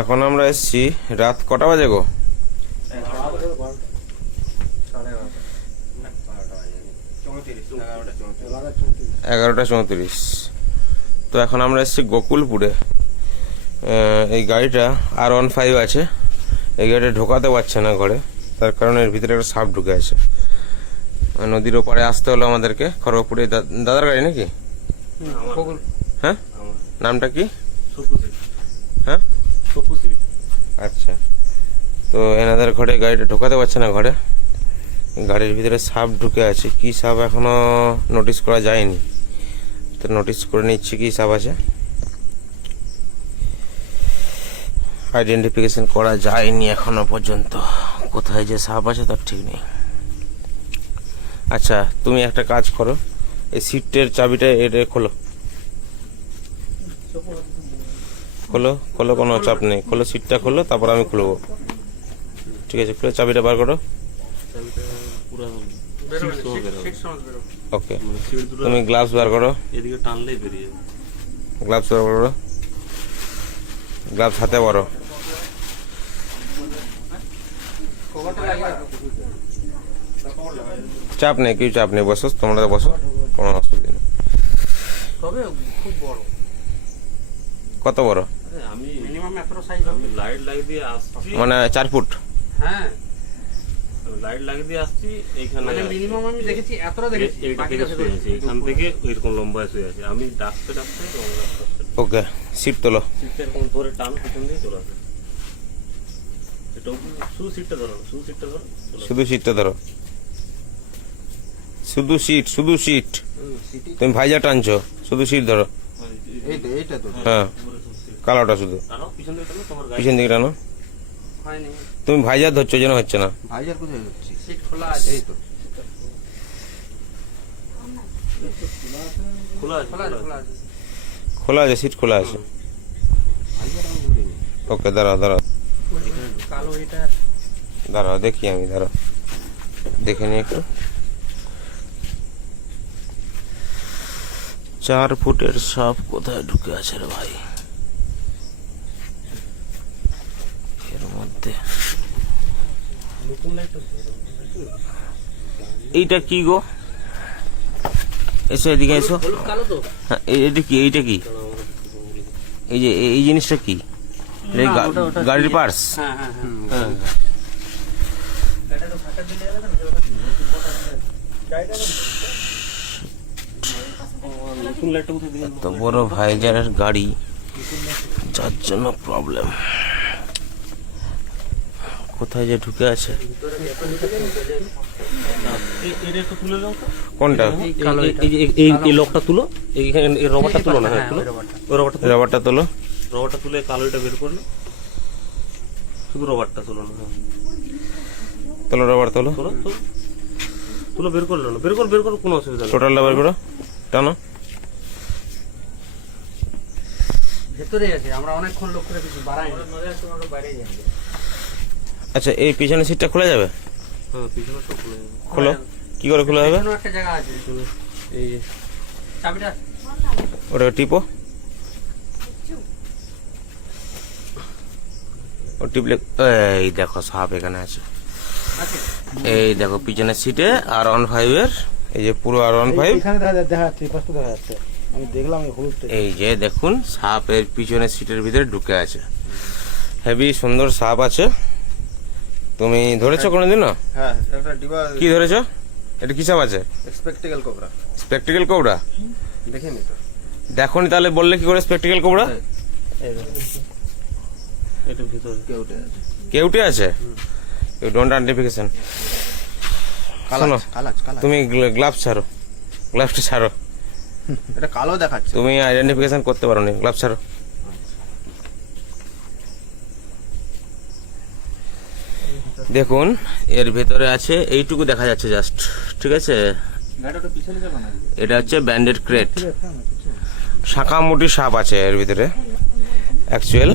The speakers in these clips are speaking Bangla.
এখন আমরা এসছি রাত কটা বাজে গো? 11:34। তো এখন আমরা এসছি গোকুলপুরে। এই গাড়িটা R15 আছে। এই গাড়িটা ঢোকাতে পারছে না ঘরে, তার কারণে এর ভিতরে একটা সাপ ঢুকে আছে। নদীর ওপারে আসতে হলো আমাদেরকে, খড়গপুরে। দাদার গাড়ি নাকি? হ্যাঁ, নামটা কি? হ্যাঁ, আচ্ছা। তো এনাদের ঘরে গাড়িটা ঢোকাতে পারছে না ঘরে, গাড়ির ভিতরে সাপ ঢুকে আছে। কি সাপ এখনো নোটিস করা যায়নি, তো নোটিস করে নিচ্ছি কি সাপ আছে। আইডেন্টিফিকেশন করা যায়নি এখনো পর্যন্ত, কোথায় যে সাপ আছে তার ঠিক নেই। আচ্ছা, তুমি একটা কাজ করো, এই সিটের চাবিটা এটা খোলো খোলো খোলো, কোনো চাপ নেই, খোলো সিটটা খোলো, তারপর আমি খুলবো। ঠিক আছে, খুলে চাবিটা বার করো। ওকে, তুমি গ্লাভস বার করো। এদিকে টানলেই বেরিয়ে যাবে। গ্লাভস বার করো, গ্লাভস হাতে বড়। চাপ নেই, কিছু চাপ নেই, বসো, তোমরা বসো, কোনো অসুবিধা নেই। খুব বড়। কত বড়? আমি মিনিমাম এতটা সাইজ হবে। লাইট লাগিয়ে দিয়ে আসছি, মানে 4 ফুট। হ্যাঁ, লাইট লাগিয়ে দিয়ে আসছি। এইখানে মানে মিনিমাম আমি দেখেছি এতটা দেখেছি। এখান থেকে এরকম লম্বা শুয়ে আছে। আমি ডাকতে ডাকতে। ওকে, সিট তোলো। সিটটা এরকম ধরে টান, পিছন দিয়ে চলে আসে। এটা শুধু সিটটা ধরো, শুধু সিটটা ধরো, শুধু সিটটা ধরো, শুধু সিট, শুধু সিট। তুমি ভাইজা টানছো, শুধু সিট ধরো। এইটা তো হ্যাঁ, কালোটা শুধু পিছন দিকে টানো, তোমার পিছন দিকে টানো। হয়নি, তুমি ভাইজার ধরছো, যেন হচ্ছে না। ভাইজার কোথায় হচ্ছে? সিট খোলা আছে। এই তো খোলা আছে, খোলা আছে, খোলা আছে, সিট খোলা আছে। ওকে, দাঁড়াও দাঁড়াও কালো এটা দাঁড়াও, দেখি আমি, দাঁড়াও দেখে নি একটু। 4 ফুটের সাপ কোথায় ঢুকে আছে রে ভাই এর মধ্যে? এইটা কি গো? এসো এদিকে এসো। হ্যাঁ, এইটা কি? এইটা কি? এই যে এই জিনিসটা কি? গাড়ির পার্স? হ্যাঁ হ্যাঁ হ্যাঁ। এত বড় ভাইজারের গাড়ি, যার জন্য প্রবলেম। কোথায় যে ঢুকে আছে? কোনটা? এই লকটা তুলো, এইখানে এই রবারটা তুলো না। হ্যাঁ, তুলো ওই রবারটা তোলো। রবারটা তুলে কালোটা বের করলো, শুধু রবারটা তুলো না। তোলো, রবার তোলো, তুলো তুলো, বের করলো না। বের করো, কোনো অসুবিধা নেই। টোটালটা বের করো, টানো। ভেতরে আছে, আমরা অনেকক্ষণ লক্ষ্য রেখেছি, বাড়াইনি। বাইরে যাই। আচ্ছা, এই পিছনের সিটটা খোলা যাবে? হ্যাঁ, পিছনেরটা খুলে যাবে। খোলো, কি করে খোলা যাবে? একটা জায়গা আছে, এই যে চাবিটা, ওটা টিপো। ও টিপলে এই দেখো সাপ এখানে আছে। এই দেখো পিছনের সিটে R15 এর, এই যে পুরো R15। এখানে দেখা যাচ্ছে, পাশে দেখা যাচ্ছে, আমি দেখলাম এই হলুদটা। এই যে দেখুন, সাপ এর পিছনের সিটের ভিতরে ঢুকে আছে। হেভি সুন্দর সাপ আছে। তুমি ধরেছো কোনোদিনও? হ্যাঁ, একটা ডিবা। কি ধরেছো? এটা কি সাপ আছে? Spectacle cobra. Spectacled cobra? দেখেনি তো? দেখোনি, তাহলে বললে কি করে স্পেকটিক্যাল কোবরা? এটা ভিতরে কেউটে আছে। কেউটে আছে? You don't identification. শোনো, কালাচ। তুমি গ্লাভস ছাড়ো, গ্লাভসটা ছাড়ো। এটা কালো দেখাচ্ছে। তুমি আইডেন্টিফিকেশন করতে পারো নি, গ্লাভস ছাড়ো। দেখুন, এর ভেতরে আছে, এইটুকু দেখা যাচ্ছে জাস্ট, ঠিক আছে? এটা হচ্ছে ব্যান্ডেড ক্রেট। শাঁখামুটি সাপ আছে এর ভিতরে অ্যাকচুয়াল।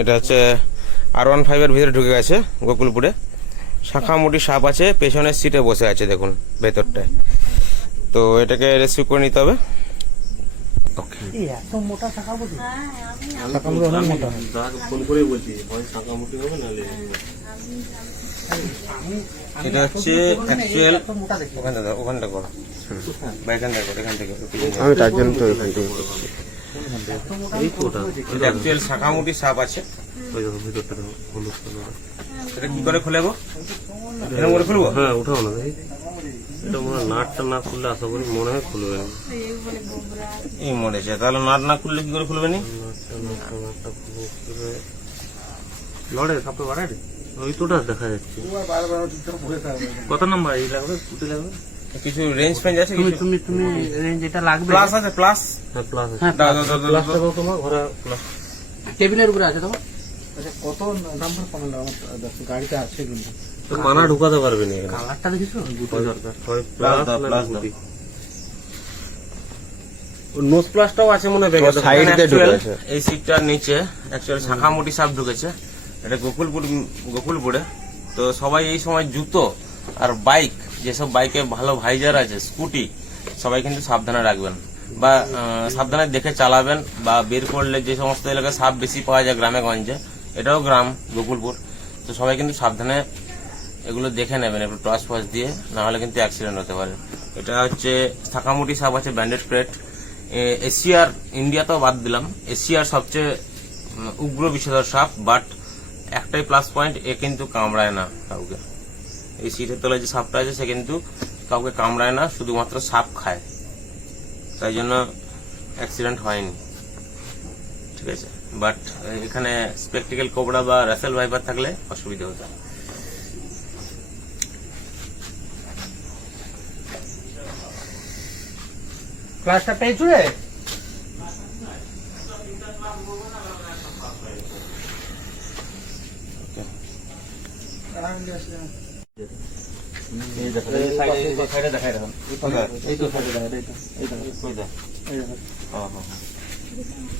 এটা হচ্ছে R15 এর ভিতরে ঢুকে গেছে গোকুলপুরে। শাঁখামুটি সাপ আছে, পেছনের সিটে বসে আছে দেখুন ভেতরটায়। তো এটাকে রেস্কিউ করে নিতে হবে। দাদাকে ফোন করে বলছি হয় শাঁকামুটি হবে নাহলে এটা হচ্ছে অ্যাকচুয়াল ওখানটা করো বা এখানটা করো এখান থেকে আমি তার জন্য তো এখান থেকে এই তো ওটা এটা অ্যাকচুয়াল শাঁকামুটি সাপ আছে। ওই দেখো ভিতরটা দেখো, হলুদ কালার। এটা কি করে খুলে গো? এরকম করে খুলবো? হ্যাঁ ওঠাও না ভাই, এটা মনে হয় নাটটা না খুললে আশা করি মনে হয় খুলবে না। এই মরেছে, তাহলে নাট না খুললে কি করে খুলবে নি? নাটটা খুলবে লড়ে সাপে বাড়ে ওই তোটা দেখা যাচ্ছে। কত নাম্বার এই লাগবে কুটি লাগবে? কিছু রেঞ্জ ফেঞ্জ আছে? তুমি রেঞ্জ এটা লাগবে। প্লাস আছে প্লাস? হ্যাঁ প্লাস আছে। হ্যাঁ, দাও দাও দাও প্লাস দাও দেবো তোমার ঘরে প্লাস। টেবিলের উপরে আছে তোমার। আচ্ছা কত নাম্বার কমান্ড আমার গাড়িতে আছে কিন্তু। তো মানা ঢুকাতে পারবে না এখানে। কালারটা দেখিছো? গুটি দরকার হয় প্লাস প্লাস দাও, না প্লাস দাও। গুটি। নোজ প্লাসটাও আছে মনে হয় তো ব্যাগে। সাইড দিয়ে ঢুকে ঢুকে আছে। এই সিটটার নিচে অ্যাকচুয়াল শাঁখামুটি সাপ ঢুকেছে। এটা গোকুলপুরে। তো সবাই এই সময় জুতো আর বাইক, যেসব বাইকে ভালো ভাইজার আছে, স্কুটি, সবাই কিন্তু সাবধানে রাখবেন বা সাবধানে দেখে চালাবেন। বা বের করলে যে সমস্ত এলাকায় সাপ বেশি পাওয়া যায় গ্রামে গঞ্জে, এটাও গ্রাম গোকুলপুর, তো সবাই কিন্তু সাবধানে এগুলো দেখে নেবেন একটু টর্চ ফর্চ দিয়ে, না হলে কিন্তু অ্যাক্সিডেন্ট হতে পারে। এটা হচ্ছে শাঁখামুটি সাপ আছে, ব্যান্ডেড ক্রেট। এশিয়ার, ইন্ডিয়াতেও বাদ দিলাম, এশিয়ার সবচেয়ে উগ্র বিষধর সাপ। বাট একটাই প্লাস পয়েন্ট, এ কিন্তু কামড়ায় না কাউকে। এই সিটের তলায় যে সাপটা আছে সে কিন্তু কাউকে কামড়ায় না, শুধুমাত্র সাপ খায়, তাই জন্য অ্যাক্সিডেন্ট হয়নি, ঠিক আছে। বাট এখানে স্পেকটিক্যাল কোবরা বা রাসেল ভাইপার থাকলে অসুবিধা হতো। ক্লাসটা পেয়েছো রে?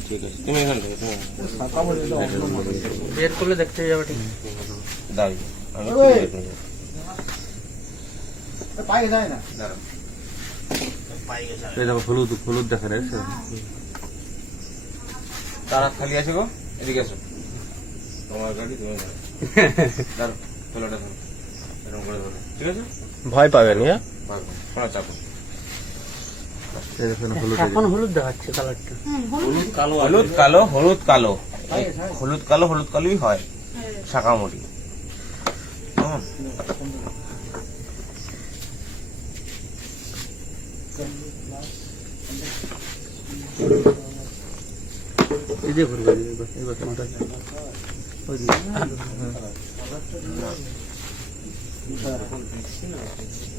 ঠিক আছে, তুমি এখান থেকে বের করলে দেখতে যাবে ঠিক। দাঁড়িয়ে আমি পায়ে যায় না। দাঁড়াও। এই দেখো হলুদ হলুদ দেখা যাচ্ছে। তারা খালি আছে গো, এদিকে আসো। তোমার গাড়ি তুমি দাঁড়ো, খোলাটা ধরো, এরকম করে ধরো, ঠিক আছে? ভয় পাবেন হ্যাঁ? পারবো, কোনো চাপ নেই। এই দেখো হলুদ এখন হলুদ দেখাচ্ছে কালারটা। হলুদ কালো হলুদ কালো, হলুদ কালো, হলুদ কালো, হলুদ কালোই হয় শাঁখামুটি। কেমন? এই যে ঘুরবে এই বাচ্চাটা ওই দিকে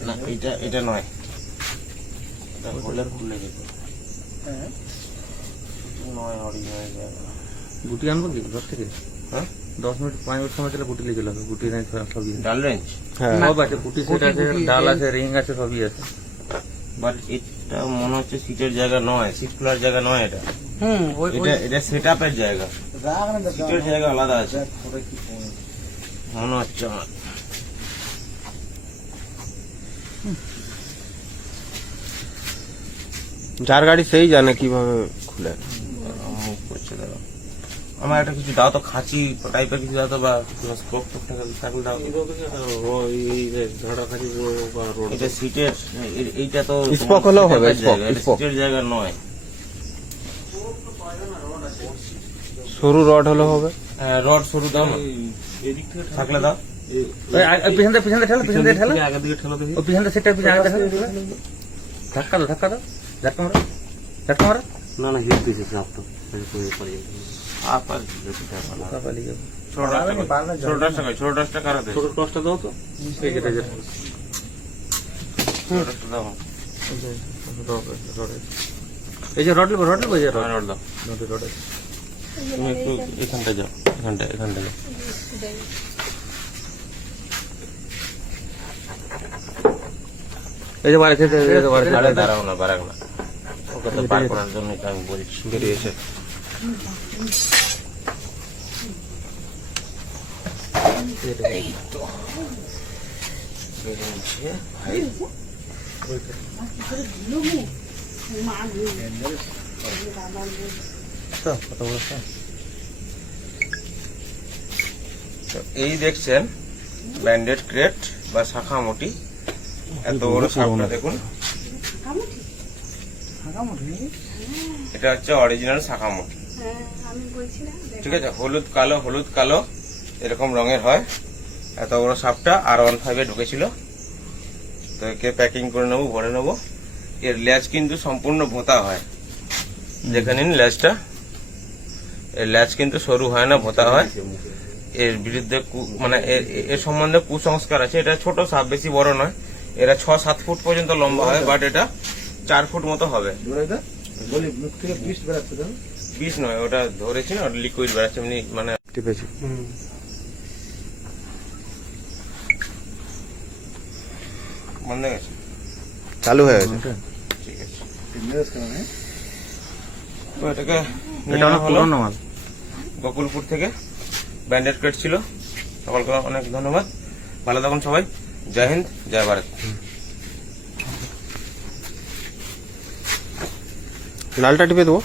না, এটা নয়, এটা হলের খুলে যেত নয়, অরিজিনাল জায়গা। গুটি আনবো কি ঘর থেকে? হ্যাঁ, 10 মিনিট 5 মিনিট সময় চলে গুটি লিখে লাগবে। গুটি রেঞ্জ সবই আছে। ডাল রেঞ্জ। হ্যাঁ সব আছে, গুটি সেট আছে, ডাল আছে, রিং আছে, সবই আছে। বাট এটা মনে হচ্ছে সিটের জায়গা নয়, সিট খোলার জায়গা নয় এটা। ওই এটা সেট আপের জায়গা, সিটের জায়গা আলাদা আছে মনে হচ্ছে আমার। যার গাড়ি সেই জানে কিভাবে খুলে। মুখ করছে, দাঁড়াও। আমার একটা কিছু দাও তো, খাঁচি টাইপের কিছু দাও তো, বা স্কোপ থাকলে দাও। এই যে ঝাড়া খালি বা রোড এটা সিটের, এইটা তো স্পক হলেও হবে, স্পক, এটা স্পক। সিটের জায়গা নয়। সরু রড হলে হবে। রড সরু দাও না, এদিক থেকে থাকলে দাও। পিছন দিয়ে ঠেলো, পিছন দিয়ে ঠেলো। আগের দিকে ঠেলা দেখি। ও পিছনটা সেটটা পিছনে আগে দেখো। ধাক্কা দাও, ধাক্কা দাও। ধাক্কা মারো, ধাক্কা মারো। না না হিট দিয়েছে চাপটা পালিয়ে আপার যেটা ভালো। পালিয়ে যাবে। ছোট ডাস্টটা কারা দেয়? ছোট টসটা দাও তো। এই যেটা যেটা ছোট ডাস্টটা দাও। এই যে রড লিবো, এই যে রড। রড দাও। রড তুমি একটু এখানটা যাও, এখানটা যাও। এই যে বাড়ি থেকে আরে দাঁড়াও না, বাড়াক না, ওকে তো পার করার জন্য আমি বলছি। বেরিয়েছে। এই তো বেরিয়েছে ভাই। তো কত বড় সাপ? তো এই দেখছেন ব্যান্ডেড ক্রেট বা শাখা মোটি, এত বড় সাপটা দেখুন। এটা হচ্ছে অরিজিনাল শাখা মোটি, ঠিক আছে। হলুদ কালো এরকম রঙের হয়। এত বড় সাপটা R15 ঢুকেছিল। তো একে প্যাকিং করে নেবো, ভরে নেবো। এর ল্যাজ কিন্তু সম্পূর্ণ ভোঁতা হয়, দেখে নিন ল্যাজটা। এর ল্যাজ কিন্তু সরু হয় না, ভোঁতা হয়। এর বিরুদ্ধে মানে এর সম্বন্ধে কুসংস্কার আছে। এটা ছোট সাপ, বেশি বড় নয়। এরা 6-7 ফুট পর্যন্ত লম্বা হয়, বাট এটা 4 ফুট মতো হবে। বলি মুখ থেকে বিষ বেরাচ্ছে তো? বিষ নয়, ওটা ধরেছি না, ওটা লিকুইড বেড়াচ্ছে এমনি, মানে টিপেছি। বন্ধ হয়ে গেছে, চালু হয়ে গেছে। ঠিক আছে। ইংরেজ কেন নেই? তো এটাকে নিয়ে এটা অনেক হলো পুরনো মাল। গোকুলপুর থেকে। ব্যান্ডেড ক্রেট ছিল। সকলকে অনেক ধন্যবাদ। ভালো থাকুন সবাই। জয় হিন্দ, জয় ভারত। লালটা টিপে দেবো।